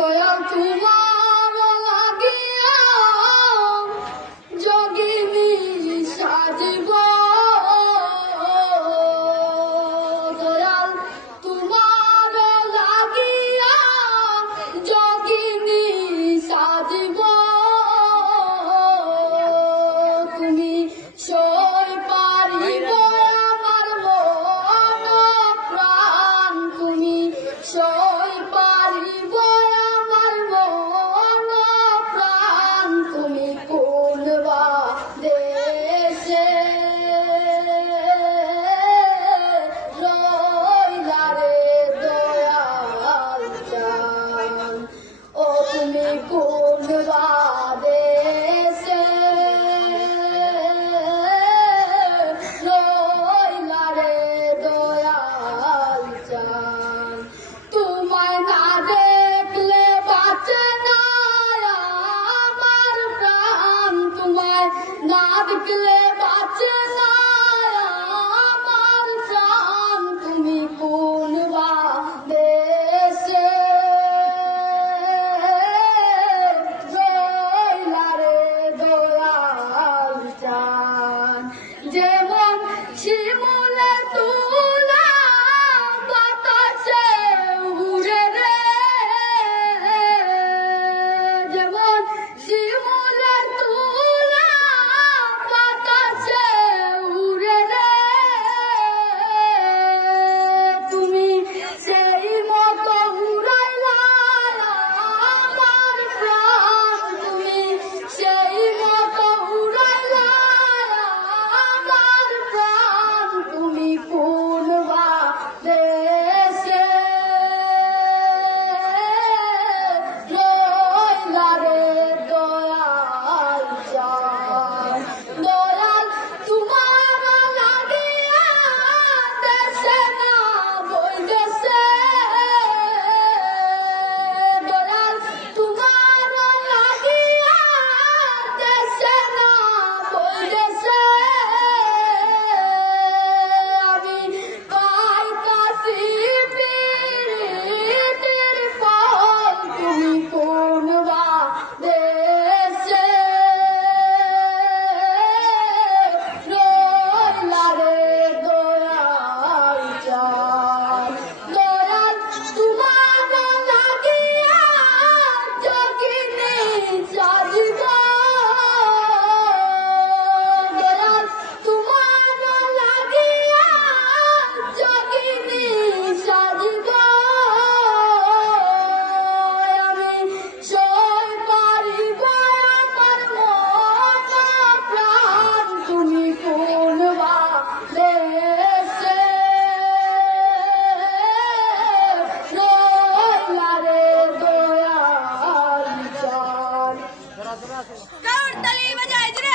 দয়াল তোমার লাগিয়া যোগিনী সাজিব দয়াল তোমার লাগিয়া যোগিনী সাজিব তুমি সই পারিব আমার মন প্রাণ তুমি সই পারিব আমার মন প্রাণ তুমি কোন বা দেশে রইলা রে দয়াল চান ও তুমি কোন বা দেশে রইলা রে দয়াল চান তোমায় না দেখলে বাঁচে না আমার প্রাণ তোমায় না দেখলে বাঁচে না আমার প্রাণ তুমি কোন বা দেশে রইলা রে দয়াল চান যেমন শিমুলে তুলা বাতাসে উড়ে রে যেমন শিমুলে তুলা বাতাসে উড়ে রে তুমি সেই মতো উড়াইলা আমার প্রাণ তুমি সেই মতো উড়াইলা আমার প্রাণ তুমি কোন বা দেশে রইলা রে দয়াল চান দয়াল তোমার লাগিয়া দেশে না বইদেশে দয়াল তোমার লাগিয়া দেশে না বইদেশে আমি পাইতাছি পীড়িতের ফল তুমি কোন বা দেশে রইলা রে দয়াল চান দয়াল তোমার লাগিয়া যোগিনী সাজিব দয়াল তোমার লাগিয়া যোগিনী সাজিব আমি সই পারিব আমার মন প্রাণ তুমি কোন বা দেশে রইলা রে দয়াল চান Kau tali bajai je.